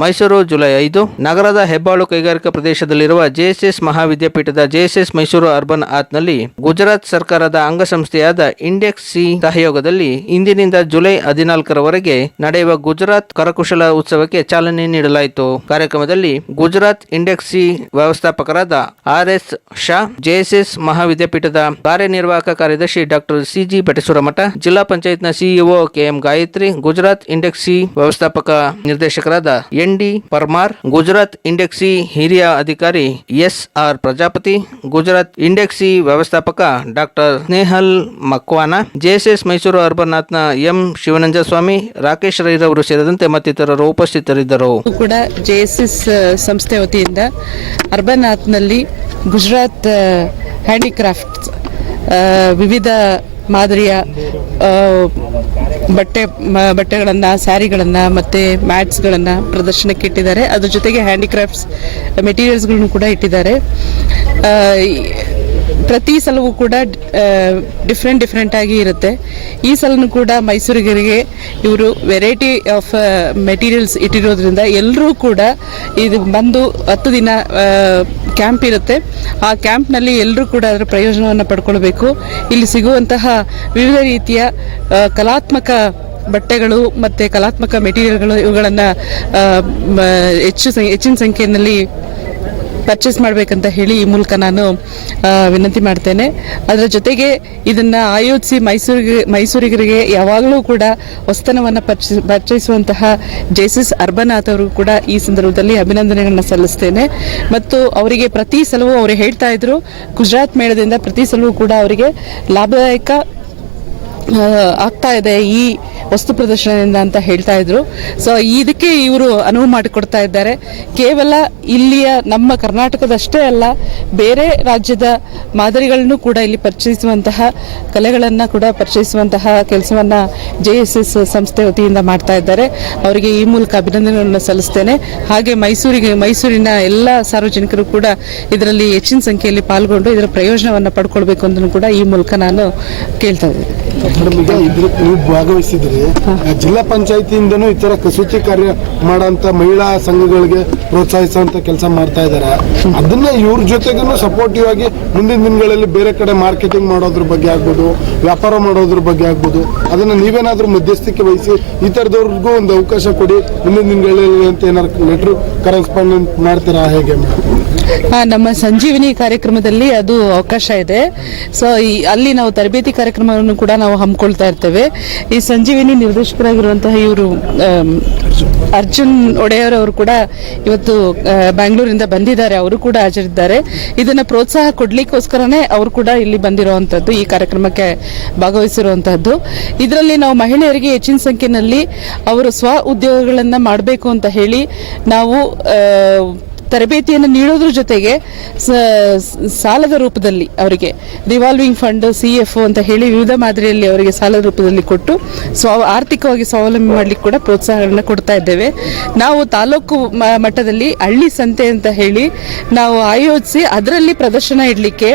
Mysuru July ಐದು, ನಗರದ ಹೆಬ್ಬಾಳು ಕೈಗಾರಿಕಾ ಪ್ರದೇಶದಲ್ಲಿರುವ ಜೆಎಸ್ಎಸ್ ಮಹಾವಿದ್ಯಾಪೀಠದ ಜೆಎಸ್ಎಸ್ ಮೈಸೂರು ಅರ್ಬನ್ ಆತ್ನಲ್ಲಿ ಗುಜರಾತ್ ಸರ್ಕಾರದ ಅಂಗಸಂಸ್ಥೆಯಾದ ಇಂಡೆಕ್ಸ್ ಸಿ ಸಹಯೋಗದಲ್ಲಿ ಇಂದಿನಿಂದ ಜುಲೈ ಹದಿನಾಲ್ಕರವರೆಗೆ ನಡೆಯುವ ಗುಜರಾತ್ ಕರಕುಶಲ ಉತ್ಸವಕ್ಕೆ ಚಾಲನೆ ನೀಡಲಾಯಿತು. ಕಾರ್ಯಕ್ರಮದಲ್ಲಿ ಗುಜರಾತ್ ಇಂಡೆಕ್ಸ್ ಸಿ ವ್ಯವಸ್ಥಾಪಕರಾದ ಆರ್ ಎಸ್ ಶಾ, ಜೆಎಸ್ಎಸ್ ಮಹಾವಿದ್ಯಾಪೀಠದ ಕಾರ್ಯನಿರ್ವಾಹಕ ಕಾರ್ಯದರ್ಶಿ ಡಾಕ್ಟರ್ ಸಿಜಿ ಮಠ ಜಿಲ್ಲಾ ಪಂಚಾಯತ್ನ CEO K M Gayathri, Gujarat index C ವ್ಯವಸ್ಥಾಪಕ ನಿರ್ದೇಶಕರಾದ ಎನ್ ಡಿ ಪರ್ಮಾರ್, ಗುಜರಾತ್ ಇಂಡೆಕ್ಸಿ ಹಿರಿಯ ಅಧಿಕಾರಿ ಎಸ್ ಆರ್ ಪ್ರಜಾಪತಿ, ಗುಜರಾತ್ ಇಂಡೆಕ್ಸಿ ವ್ಯವಸ್ಥಾಪಕ ಡಾಕ್ಟರ್ ಸ್ನೇಹಲ್ ಮಕ್ವಾನ, ಜೆಎಸ್ಎಸ್ ಮೈಸೂರು ಅರ್ಬನ್ನಾಥ್ನ ಎಂ ಶಿವನಂಜ ಸ್ವಾಮಿ ರಾಕೇಶ್ ರೈರವರು ಸೇರಿದಂತೆ ಮತ್ತಿತರರು ಉಪಸ್ಥಿತರಿದ್ದರು. ಕೂಡ ಜೆಎಸ್ಎಸ್ ಎಸ್ ಎಸ್ ಸಂಸ್ಥೆ ವತಿಯಿಂದ ಅರ್ಬನ್ ಆತ್ನಲ್ಲಿ ಗುಜರಾತ್ ಹ್ಯಾಂಡಿಕ್ರಾಫ್ಟ್ಸ್ ವಿವಿಧ ಮಾದರಿಯ ಬಟ್ಟೆ ಬಟ್ಟೆಗಳನ್ನು ಸ್ಯಾರಿಗಳನ್ನು ಮತ್ತು ಮ್ಯಾಟ್ಸ್ಗಳನ್ನು ಪ್ರದರ್ಶನಕ್ಕೆ ಇಟ್ಟಿದ್ದಾರೆ. ಅದ್ರ ಜೊತೆಗೆ ಹ್ಯಾಂಡಿಕ್ರಾಫ್ಟ್ಸ್ ಮೆಟೀರಿಯಲ್ಸ್ಗಳನ್ನು ಕೂಡ ಇಟ್ಟಿದ್ದಾರೆ. ಪ್ರತಿ ಸಲವೂ ಕೂಡ ಡಿಫ್ರೆಂಟ್ ಡಿಫ್ರೆಂಟ್ ಆಗಿ ಇರುತ್ತೆ. ಈ ಸಲನೂ ಕೂಡ ಮೈಸೂರಿಗರಿಗೆ ಇವರು ವೆರೈಟಿ ಆಫ್ ಮೆಟೀರಿಯಲ್ಸ್ ಇಟ್ಟಿರೋದ್ರಿಂದ ಎಲ್ಲರೂ ಕೂಡ ಇದು ಬಂದು ಹತ್ತು ದಿನ ಕ್ಯಾಂಪ್ ಇರುತ್ತೆ. ಆ ಕ್ಯಾಂಪ್ನಲ್ಲಿ ಎಲ್ಲರೂ ಕೂಡ ಅದರ ಪ್ರಯೋಜನವನ್ನು ಪಡ್ಕೊಳ್ಬೇಕು. ಇಲ್ಲಿ ಸಿಗುವಂತಹ ವಿವಿಧ ರೀತಿಯ ಕಲಾತ್ಮಕ ಬಟ್ಟೆಗಳು ಮತ್ತು ಕಲಾತ್ಮಕ ಮೆಟೀರಿಯಲ್ಗಳು ಇವುಗಳನ್ನು ಹೆಚ್ಚು ಹೆಚ್ಚಿನ ಸಂಖ್ಯೆಯಲ್ಲಿ ಪರ್ಚೇಸ್ ಮಾಡಬೇಕಂತ ಹೇಳಿ ಈ ಮೂಲಕ ನಾನು ವಿನಂತಿ ಮಾಡ್ತೇನೆ. ಅದರ ಜೊತೆಗೆ ಇದನ್ನು ಆಯೋಜಿಸಿ ಮೈಸೂರಿಗೆ, ಮೈಸೂರಿಗರಿಗೆ ಯಾವಾಗಲೂ ಕೂಡ ವಸ್ತನವನ್ನು ಪರ್ಚೇಸ್ ಪರಿಚಯಿಸುವಂತಹ ಜೇಸಿಸ್ ಅರ್ಬನಾಥ್ ಅವರು ಕೂಡ ಈ ಸಂದರ್ಭದಲ್ಲಿ ಅಭಿನಂದನೆಗಳನ್ನ ಸಲ್ಲಿಸ್ತೇನೆ. ಮತ್ತು ಅವರಿಗೆ ಪ್ರತಿ ಸಲವೂ ಅವರು ಹೇಳ್ತಾ ಇದ್ರು, ಗುಜರಾತ್ ಮೇಳದಿಂದ ಪ್ರತಿ ಸಲವೂ ಕೂಡ ಅವರಿಗೆ ಲಾಭದಾಯಕ ಆಗ್ತಾ ಇದೆ ಈ ವಸ್ತು ಪ್ರದರ್ಶನದಿಂದ ಅಂತ ಹೇಳ್ತಾ ಇದ್ರು. ಸೊ ಇದಕ್ಕೆ ಇವರು ಅನುವು ಮಾಡಿಕೊಡ್ತಾ ಇದ್ದಾರೆ. ಕೇವಲ ಇಲ್ಲಿಯ ನಮ್ಮ ಕರ್ನಾಟಕದಷ್ಟೇ ಅಲ್ಲ, ಬೇರೆ ರಾಜ್ಯದ ಮಾದರಿಗಳನ್ನು ಕೂಡ ಇಲ್ಲಿ ಪರಿಚಯಿಸುವಂತಹ, ಕಲೆಗಳನ್ನು ಕೂಡ ಪರಿಚಯಿಸುವಂತಹ ಕೆಲಸವನ್ನ ಜೆ ಎಸ್ ಎಸ್ ಸಂಸ್ಥೆ ವತಿಯಿಂದ ಮಾಡ್ತಾ ಇದ್ದಾರೆ. ಅವರಿಗೆ ಈ ಮೂಲಕ ಅಭಿನಂದನೆಗಳನ್ನು ಸಲ್ಲಿಸ್ತೇನೆ. ಹಾಗೆ ಮೈಸೂರಿಗೆ, ಮೈಸೂರಿನ ಎಲ್ಲ ಸಾರ್ವಜನಿಕರು ಕೂಡ ಇದರಲ್ಲಿ ಹೆಚ್ಚಿನ ಸಂಖ್ಯೆಯಲ್ಲಿ ಪಾಲ್ಗೊಂಡು ಇದರ ಪ್ರಯೋಜನವನ್ನು ಪಡ್ಕೊಳ್ಬೇಕು ಅಂತ ಕೂಡ ಈ ಮೂಲಕ ನಾನು ಕೇಳ್ತಾ ಇದ್ದೀನಿ. ಮೇಡಮ್ ಈಗ ಇದ್ರ ನೀವು ಭಾಗವಹಿಸಿದ್ರಿ. ಜಿಲ್ಲಾ ಪಂಚಾಯತಿಯಿಂದನೂ ಈ ತರ ಕಸೂತಿ ಕಾರ್ಯ ಮಾಡೋಂಥ ಮಹಿಳಾ ಸಂಘಗಳಿಗೆ ಪ್ರೋತ್ಸಾಹಿಸುವಂತ ಕೆಲಸ ಮಾಡ್ತಾ ಇದ್ದಾರೆ ಅದನ್ನ ಇವ್ರ ಜೊತೆಗೂ ಸಪೋರ್ಟಿವ್ ಆಗಿ ಮುಂದಿನ ದಿನಗಳಲ್ಲಿ ಬೇರೆ ಕಡೆ ಮಾರ್ಕೆಟಿಂಗ್ ಮಾಡೋದ್ರ ಬಗ್ಗೆ ಆಗ್ಬೋದು, ವ್ಯಾಪಾರ ಮಾಡೋದ್ರ ಬಗ್ಗೆ ಆಗ್ಬೋದು, ಅದನ್ನ ನೀವೇನಾದ್ರೂ ಮಧ್ಯಸ್ಥಿಕೆ ವಹಿಸಿ ಈ ತರದವ್ರಿಗೂ ಒಂದು ಅವಕಾಶ ಕೊಡಿ, ಮುಂದಿನ ದಿನಗಳಲ್ಲಿ ಅಂತ ಏನಾದ್ರು ಲೆಟರ್ ಕರೆಸ್ಪಾಂಡೆಂಟ್ ಮಾಡ್ತೀರಾ ಹೇಗೆ ನಮ್ಮ ಸಂಜೀವಿನಿ ಕಾರ್ಯಕ್ರಮದಲ್ಲಿ ಅದು ಅವಕಾಶ ಇದೆ. ಸೊ ಈ, ಅಲ್ಲಿ ನಾವು ತರಬೇತಿ ಕಾರ್ಯಕ್ರಮವನ್ನು ಕೂಡ ನಾವು ಹಮ್ಮಿಕೊಳ್ತಾ ಇರ್ತೇವೆ. ಈ ಸಂಜೀವಿನಿ ನಿರ್ದೇಶಕರಾಗಿರುವಂತಹ ಇವರು ಅರ್ಜುನ್ ಒಡೆಯರ್ ಅವರು ಕೂಡ ಇವತ್ತು ಬ್ಯಾಂಗ್ಳೂರಿಂದ ಬಂದಿದ್ದಾರೆ. ಅವರು ಕೂಡ ಹಾಜರಿದ್ದಾರೆ. ಇದನ್ನ ಪ್ರೋತ್ಸಾಹ ಕೊಡ್ಲಿಕ್ಕೋಸ್ಕರನೇ ಅವರು ಕೂಡ ಇಲ್ಲಿ ಬಂದಿರುವಂತದ್ದು, ಈ ಕಾರ್ಯಕ್ರಮಕ್ಕೆ ಭಾಗವಹಿಸಿರುವಂತಹದ್ದು. ಇದರಲ್ಲಿ ನಾವು ಮಹಿಳೆಯರಿಗೆ ಹೆಚ್ಚಿನ ಸಂಖ್ಯೆಯಲ್ಲಿ ಅವರು ಸ್ವ ಉದ್ಯೋಗಗಳನ್ನ ಮಾಡಬೇಕು ಅಂತ ಹೇಳಿ ನಾವು ತರಬೇತಿಯನ್ನು ನೀಡೋದ್ರ ಜೊತೆಗೆ ಸಾಲದ ರೂಪದಲ್ಲಿ ಅವರಿಗೆ ರಿವಾಲ್ವಿಂಗ್ ಫಂಡ್, ಸಿ ಎಫ್ ಅಂತ ಹೇಳಿ ವಿವಿಧ ಮಾದರಿಯಲ್ಲಿ ಅವರಿಗೆ ಸಾಲದ ರೂಪದಲ್ಲಿ ಕೊಟ್ಟು ಸ್ವ ಆರ್ಥಿಕವಾಗಿ ಸ್ವಾವಲಂಬಿ ಮಾಡಲಿಕ್ಕೆ ಕೂಡ ಪ್ರೋತ್ಸಾಹಗಳನ್ನ ಕೊಡ್ತಾ ಇದ್ದೇವೆ. ನಾವು ತಾಲೂಕು ಮಟ್ಟದಲ್ಲಿ ಹಳ್ಳಿ ಸಂತೆ ಅಂತ ಹೇಳಿ ನಾವು ಆಯೋಜಿಸಿ ಅದರಲ್ಲಿ ಪ್ರದರ್ಶನ ಇಡಲಿಕ್ಕೆ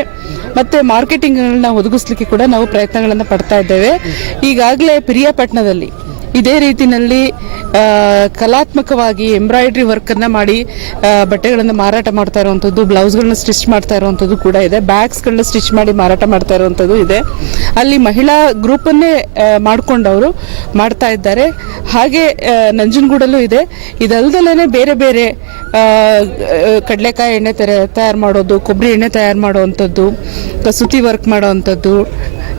ಮತ್ತೆ ಮಾರ್ಕೆಟಿಂಗ್ಗಳನ್ನ ಒದಗಿಸ್ಲಿಕ್ಕೆ ಕೂಡ ನಾವು ಪ್ರಯತ್ನಗಳನ್ನು ಪಡ್ತಾ ಇದ್ದೇವೆ. ಈಗಾಗಲೇ ಪಿರಿಯಾಪಟ್ಟಣದಲ್ಲಿ ಇದೇ ರೀತಿಯಲ್ಲಿ ಕಲಾತ್ಮಕವಾಗಿ ಎಂಬ್ರಾಯ್ಡ್ರಿ ವರ್ಕನ್ನು ಮಾಡಿ ಬಟ್ಟೆಗಳನ್ನು ಮಾರಾಟ ಮಾಡ್ತಾ ಇರುವಂಥದ್ದು, ಬ್ಲೌಸ್ಗಳನ್ನ ಸ್ಟಿಚ್ ಮಾಡ್ತಾ ಇರುವಂಥದ್ದು ಕೂಡ ಇದೆ. ಬ್ಯಾಗ್ಸ್ಗಳನ್ನ ಸ್ಟಿಚ್ ಮಾಡಿ ಮಾರಾಟ ಮಾಡ್ತಾ ಇರುವಂಥದ್ದು ಇದೆ. ಅಲ್ಲಿ ಮಹಿಳಾ ಗ್ರೂಪನ್ನೇ ಮಾಡ್ಕೊಂಡು ಅವರು ಮಾಡ್ತಾ ಇದ್ದಾರೆ. ಹಾಗೆ ನಂಜನಗೂಡಲ್ಲೂ ಇದೆ. ಇದಲ್ದಲ್ಲೇ ಬೇರೆ ಬೇರೆ ಕಡಲೆಕಾಯಿ ಎಣ್ಣೆ ತಯಾರು ಮಾಡೋದು, ಕೊಬ್ಬರಿ ಎಣ್ಣೆ ತಯಾರು ಮಾಡುವಂಥದ್ದು, ಕಸೂತಿ ವರ್ಕ್ ಮಾಡುವಂಥದ್ದು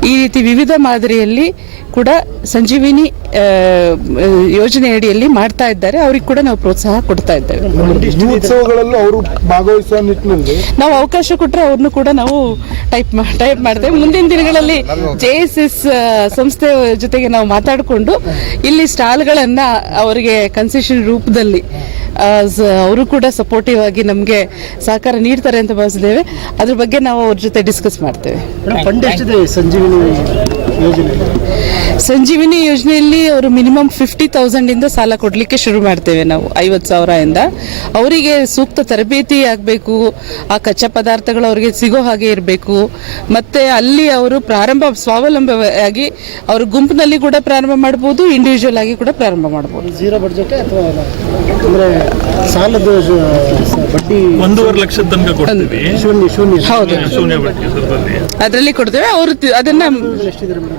ಈ ರೀತಿ ವಿವಿಧ ಮಾದರಿಯಲ್ಲಿ ಕೂಡ ಸಂಜೀವಿನಿ ಯೋಜನೆ ಅಡಿಯಲ್ಲಿ ಮಾಡ್ತಾ ಇದ್ದಾರೆ. ಅವ್ರಿಗೆ ಕೂಡ ನಾವು ಪ್ರೋತ್ಸಾಹ ಕೊಡ್ತಾ ಇದ್ದೇವೆ. ನಾವು ಅವಕಾಶ ಕೊಟ್ಟರೆ ಅವ್ರನ್ನು ಕೂಡ ನಾವು ಟೈಪ್ ಟೈಪ್ ಮಾಡ್ತೇವೆ. ಮುಂದಿನ ದಿನಗಳಲ್ಲಿ ಜೆ ಎಸ್ ಎಸ್ ಸಂಸ್ಥೆ ಜೊತೆಗೆ ನಾವು ಮಾತಾಡಿಕೊಂಡು ಇಲ್ಲಿ ಸ್ಟಾಲ್ಗಳನ್ನು ಅವರಿಗೆ ಕನ್ಸೆಷನ್ ರೂಪದಲ್ಲಿ ಅವರು ಕೂಡ ಸಪೋರ್ಟಿವ್ ಆಗಿ ನಮಗೆ ಸಹಕಾರ ನೀಡ್ತಾರೆ ಅಂತ ಭಾವಿಸಿದ್ದೇವೆ. ಅದ್ರ ಬಗ್ಗೆ ನಾವು ಅವ್ರ ಜೊತೆ ಡಿಸ್ಕಸ್ ಮಾಡ್ತೇವೆ. ಫಂಡ್ ಎಷ್ಟಿದೆ ಸಂಜೀವಿನಿ? ಸಂಜೀವಿನಿ ಯೋಜನೆಯಲ್ಲಿ ಅವರು ಮಿನಿಮಮ್ ಫಿಫ್ಟಿ ತೌಸಂಡಿಂದ ಸಾಲ ಕೊಡಲಿಕ್ಕೆ ಶುರು ಮಾಡ್ತೇವೆ ನಾವು ಐವತ್ತು ಸಾವಿರದಿಂದ ಅವರಿಗೆ ಸೂಕ್ತ ತರಬೇತಿ ಆಗಬೇಕು ಆ ಕಚ್ಚಾ ಪದಾರ್ಥಗಳು ಅವರಿಗೆ ಸಿಗೋ ಹಾಗೆ ಇರಬೇಕು. ಮತ್ತೆ ಅಲ್ಲಿ ಅವರು ಪ್ರಾರಂಭ ಸ್ವಾವಲಂಬಿಯಾಗಿ ಅವರು ಗುಂಪಿನಲ್ಲಿ ಕೂಡ ಪ್ರಾರಂಭ ಮಾಡ್ಬೋದು ಇಂಡಿವಿಜುವಲ್ ಆಗಿ ಕೂಡ ಪ್ರಾರಂಭ ಮಾಡ್ಬೋದು. ಜೀರೋ ಬಡ್ಜೆಟ್ ಅಥವಾ ಅಂದ್ರೆ ಸಾಲದ ಬಡ್ಡಿ ಒಂದೂವರೆ ಲಕ್ಷದ ತನಕ ಕೊಡ್ತೀವಿ. ಶೂನ್ಯ ಶೂನ್ಯ. ಹೌದು. ಅದರಲ್ಲಿ ಕೊಡ್ತೇವೆ ಅವರು ಅದನ್ನ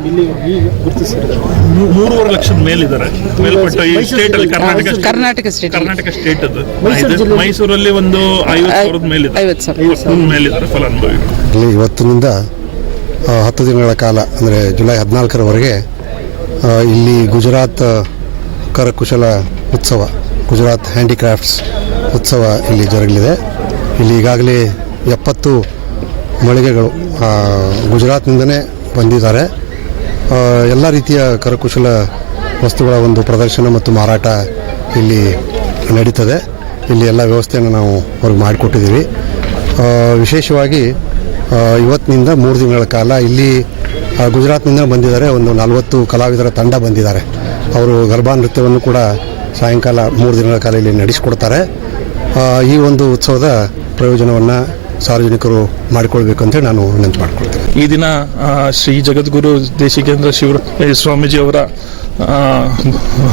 ಇಲ್ಲಿ ಈಗ ಗುರುತಿಸಿದ್ರೆ ಮೂ- ಮೂರುವರೆ ಲಕ್ಷದ ಮೇಲಿದ್ದಾರೆ. ಮೇಲ್ಪಟ್ಟ ಈ ಸ್ಟೇಟ್ ಅಲ್ಲಿ ಕರ್ನಾಟಕ ಕರ್ನಾಟಕ ಸ್ಟೇಟ್ ಕರ್ನಾಟಕ ಸ್ಟೇಟ್ ಅದು. ಮೈಸೂರಲ್ಲಿ ಒಂದು ಐವತ್ತು ಸಾವಿರದ ಮೇಲಿದೆ. ಐವತ್ತು ಸಾವಿರ. ಮೇಲಿದ್ದಾರೆ ಫಲಾನುಭವಿಗಳು. ಇಲ್ಲಿ ಇವತ್ತಿನಿಂದ ಹತ್ತು ದಿನಗಳ ಕಾಲ ಅಂದರೆ ಜುಲೈ ಹದಿನಾಲ್ಕರವರೆಗೆ ಇಲ್ಲಿ ಗುಜರಾತ್ ಕರಕುಶಲ ಉತ್ಸವ ಗುಜರಾತ್ ಹ್ಯಾಂಡಿಕ್ರಾಫ್ಟ್ಸ್ ಉತ್ಸವ ಇಲ್ಲಿ ಜರುಗಲಿದೆ. ಇಲ್ಲಿ ಈಗಾಗಲೇ ಎಪ್ಪತ್ತು ಮಳಿಗೆಗಳು ಆ, ಗುಜರಾತ್ನಿಂದನೇ ಬಂದಿದ್ದಾರೆ. ಎಲ್ಲ ರೀತಿಯ ಕರಕುಶಲ ವಸ್ತುಗಳ ಒಂದು ಪ್ರದರ್ಶನ ಮತ್ತು ಮಾರಾಟ ಇಲ್ಲಿ ನಡೀತದೆ. ಇಲ್ಲಿ ಎಲ್ಲ ವ್ಯವಸ್ಥೆಯನ್ನು ನಾವು ಅವ್ರಿಗೆ ಮಾಡಿಕೊಟ್ಟಿದ್ದೀವಿ. ವಿಶೇಷವಾಗಿ ಇವತ್ತಿನಿಂದ ಮೂರು ದಿನಗಳ ಕಾಲ ಇಲ್ಲಿ ಗುಜರಾತ್ನಿಂದ ಬಂದಿದ್ದಾರೆ ಒಂದು ನಲವತ್ತು ಕಲಾವಿದರ ತಂಡ ಬಂದಿದ್ದಾರೆ. ಅವರು ಗರ್ಭಾ ನೃತ್ಯವನ್ನು ಕೂಡ ಸಾಯಂಕಾಲ ಮೂರು ದಿನಗಳ ಕಾಲ ಇಲ್ಲಿ ನಡೆಸಿಕೊಡ್ತಾರೆ. ಈ ಒಂದು ಉತ್ಸವದ ಪ್ರಯೋಜನವನ್ನು ಸಾರ್ವಜನಿಕರು ಮಾಡಿಕೊಳ್ಬೇಕು ಅಂತೇಳಿ ನಾನು ವಿನಂತಿ ಮಾಡ್ಕೊಳ್ತೇನೆ. ಈ ದಿನ ಶ್ರೀ ಜಗದ್ಗುರು ದೇಶಿಕೇಂದ್ರ ಶಿವ ಸ್ವಾಮೀಜಿಯವರ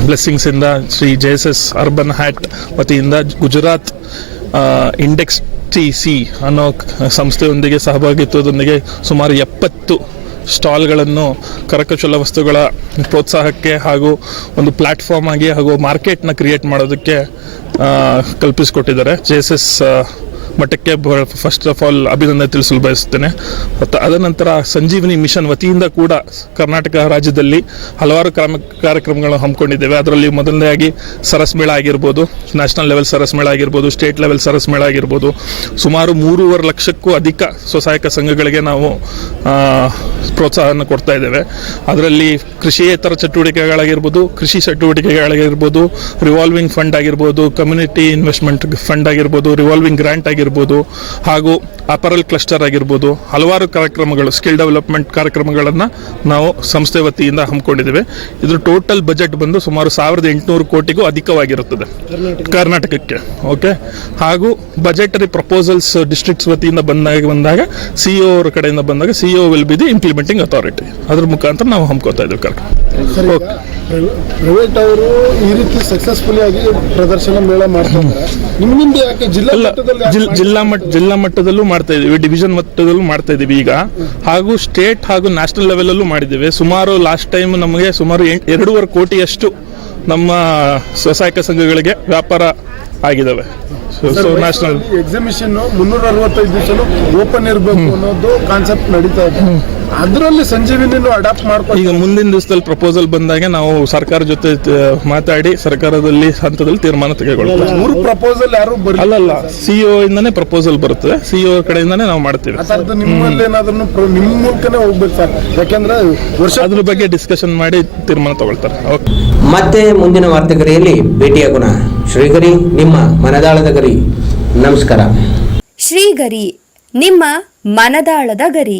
ಬ್ಲೆಸ್ಸಿಂಗ್ಸ್ ಇಂದ Shri J S S urban haat ವತಿಯಿಂದ ಗುಜರಾತ್ ಇಂಡೆಕ್ಸ್ ಟಿ ಸಿ ಅನ್ನೋ ಸಂಸ್ಥೆಯೊಂದಿಗೆ ಸಹಭಾಗಿತ್ವದೊಂದಿಗೆ ಸುಮಾರು ಎಪ್ಪತ್ತು ಸ್ಟಾಲ್ಗಳನ್ನು ಕರಕುಶಲ ವಸ್ತುಗಳ ಪ್ರೋತ್ಸಾಹಕ್ಕೆ ಹಾಗೂ ಒಂದು ಪ್ಲ್ಯಾಟ್ಫಾರ್ಮ್ ಆಗಿ ಹಾಗೂ ಮಾರ್ಕೆಟ್ನ ಕ್ರಿಯೇಟ್ ಮಾಡೋದಕ್ಕೆ ಕಲ್ಪಿಸಿಕೊಟ್ಟಿದ್ದಾರೆ. ಜೆ ಎಸ್ ಎಸ್ ಮಟ್ಟಕ್ಕೆ ಫಸ್ಟ್ ಆಫ್ ಆಲ್ ಅಭಿನಂದನೆ ತಿಳಿಸಲು ಬಯಸುತ್ತೇನೆ. ಮತ್ತು ಅದನಂತರ ಸಂಜೀವಿನಿ ಮಿಷನ್ ವತಿಯಿಂದ ಕೂಡ ಕರ್ನಾಟಕ ರಾಜ್ಯದಲ್ಲಿ ಹಲವಾರು ಕ್ರಮ, ಕಾರ್ಯಕ್ರಮಗಳನ್ನು ಹಮ್ಮಿಕೊಂಡಿದ್ದೇವೆ. ಅದರಲ್ಲಿ ಮೊದಲನೇದಾಗಿ ಸರಸ್ ಮೇಳ ಆಗಿರ್ಬೋದು ನ್ಯಾಷನಲ್ ಲೆವೆಲ್ ಸರಸ್ ಮೇಳ ಆಗಿರ್ಬೋದು ಸ್ಟೇಟ್ ಲೆವೆಲ್ ಸರಸ್ ಮೇಳ ಆಗಿರ್ಬೋದು. ಸುಮಾರು ಮೂರುವರೆ ಲಕ್ಷಕ್ಕೂ ಅಧಿಕ ಸ್ವಸಹಾಯಕ ಸಂಘಗಳಿಗೆ ನಾವು ಪ್ರೋತ್ಸಾಹವನ್ನು ಕೊಡ್ತಾ ಇದ್ದೇವೆ. ಅದರಲ್ಲಿ ಕೃಷಿಯೇತರ ಚಟುವಟಿಕೆಗಳಾಗಿರ್ಬೋದು, ಕೃಷಿ ಚಟುವಟಿಕೆಗಳಾಗಿರ್ಬೋದು ರಿವಾಲ್ವಿಂಗ್ ಫಂಡ್ ಆಗಿರ್ಬೋದು ಕಮ್ಯುನಿಟಿ ಇನ್ವೆಸ್ಟ್ಮೆಂಟ್ ಫಂಡ್ ಆಗಿರ್ಬೋದು ರಿವಾಲ್ವಿಂಗ್ ಗ್ರಾಂಟ್ ಆಗಿರ್ಬೋದು ಹಾಗೂ ಅಪರಲ್ ಕ್ಲಸ್ಟರ್ ಆಗಿರ್ಬೋದು ಹಲವಾರು ಕಾರ್ಯಕ್ರಮಗಳು ಸ್ಕಿಲ್ ಡೆವಲಪ್ಮೆಂಟ್ ಕಾರ್ಯಕ್ರಮಗಳನ್ನು ನಾವು ಸಂಸ್ಥೆ ವತಿಯಿಂದ ಹಮ್ಮಿಕೊಂಡಿದ್ದೇವೆ. ಇದರ ಟೋಟಲ್ ಬಜೆಟ್ ಬಂದು ಸುಮಾರು ಸಾವಿರದ ಎಂಟುನೂರು ಕೋಟಿಗೂ ಅಧಿಕವಾಗಿರುತ್ತದೆ ಕರ್ನಾಟಕಕ್ಕೆ. ಓಕೆ ಹಾಗೂ ಬಜೆಟರಿ ಪ್ರಪೋಸಲ್ಸ್ ಡಿಸ್ಟ್ರಿಕ್ಟ್ಸ್ ವತಿಯಿಂದ ಬಂದಾಗ ಬಂದಾಗ ಸಿ ಒ ಅವರ ಕಡೆಯಿಂದ ಬಂದಾಗ C O will be the implementing authority ಅದ್ರ ಮುಖಾಂತರ ನಾವು ಹಮ್ಮಿಕೊತಾ ಇದ್ದೇವೆ ಕಾರ್ಯಕ್ರಮ. ಓಕೆ ಪ್ರೈವೇಟ್ ಅವರು ಈ ರೀತಿ ಸಕ್ಸಸ್ಫುಲ್ ಆಗಿ ಪ್ರದರ್ಶನ ಮೇಳ ಮಾಡ್ತಾರೆ ನಿಮ್ಮಿಂದ ಯಾಕೆ ಜಿಲ್ಲಾ ಜಿಲ್ಲಾ ಮಟ್ಟ ಜಿಲ್ಲಾ ಮಟ್ಟದಲ್ಲೂ ಮಾಡ್ತಾ ಇದ್ದೀವಿ ಡಿವಿಷನ್ ಮಟ್ಟದಲ್ಲೂ ಮಾಡ್ತಾ ಇದ್ದೀವಿ ಈಗ. ಹಾಗೂ ಸ್ಟೇಟ್ ಹಾಗೂ ನ್ಯಾಷನಲ್ ಲೆವೆಲ್ ಅಲ್ಲೂ ಮಾಡಿದ್ದೇವೆ. ಸುಮಾರು ಲಾಸ್ಟ್ ಟೈಮ್ ನಮಗೆ ಸುಮಾರು ಎರಡೂವರೆ ಕೋಟಿಯಷ್ಟು ನಮ್ಮ ಸ್ವಸಹಾಯಕ ಸಂಘಗಳಿಗೆ ವ್ಯಾಪಾರ ಆಗಿದ್ದಾವೆ ಸೊ ನ್ಯಾಷನಲ್ ಎಕ್ಸಿಬಿಷನ್ ಮುನ್ನೂರ ಅರವತ್ತೈದು ದಿವಸ ಓಪನ್ ಇರಬೇಕು ಅನ್ನೋದು ಕಾನ್ಸೆಪ್ಟ್ ನಡೀತಾ ಇದೆ. ಅದರಲ್ಲಿ ಸಂಜೀವಿನಿನೂ ಅಡಾಪ್ಟ್ ಮಾಡ್ಕೊಂಡು ಈಗ ಮುಂದಿನ ದಿವಸದಲ್ಲಿ ಪ್ರಪೋಸಲ್ ಬಂದಾಗ ನಾವು ಸರ್ಕಾರ ಜೊತೆ ಮಾತಾಡಿ ಸರ್ಕಾರದಲ್ಲಿ ಹಂತದಲ್ಲಿ ತೀರ್ಮಾನ ತೆಗೆದುಕೊಳ್ತೇವೆ ಮೂರು ಪ್ರಪೋಸಲ್ ಯಾರು ಅಲ್ಲ ಅಲ್ಲಲ್ಲ ಸಿಇಒ ಇಂದಾನೆ ಪ್ರಪೋಸಲ್ ಬರುತ್ತದೆ ಸಿಇಒ ಕಡೆಯಿಂದಾನೇ ನಾವು ಮಾಡ್ತೀವಿ. ನಿಮ್ಮಲ್ಲಿ ಏನಾದ್ರೂ ನಿಮ್ಮ ಮೂಲಕನೇ ಹೋಗ್ಬೇಕು ಸರ್. ಯಾಕೆಂದ್ರೆ ವರ್ಷ ಅದ್ರ ಬಗ್ಗೆ ಡಿಸ್ಕಷನ್ ಮಾಡಿ ತೀರ್ಮಾನ ತಗೊಳ್ತಾರೆ. ಓಕೆ ಮತ್ತೆ ಮುಂದಿನ ವಾರ್ತೆಗರಿಯಲ್ಲಿ ಭೇಟಿಯಾಗೋಣ ಶ್ರೀಗರಿ ನಿಮ್ಮ ಮನದಾಳದ ಗರಿ. ನಮಸ್ಕಾರ. ಶ್ರೀಗರಿ ನಿಮ್ಮ ಮನದಾಳದ ಗರಿ.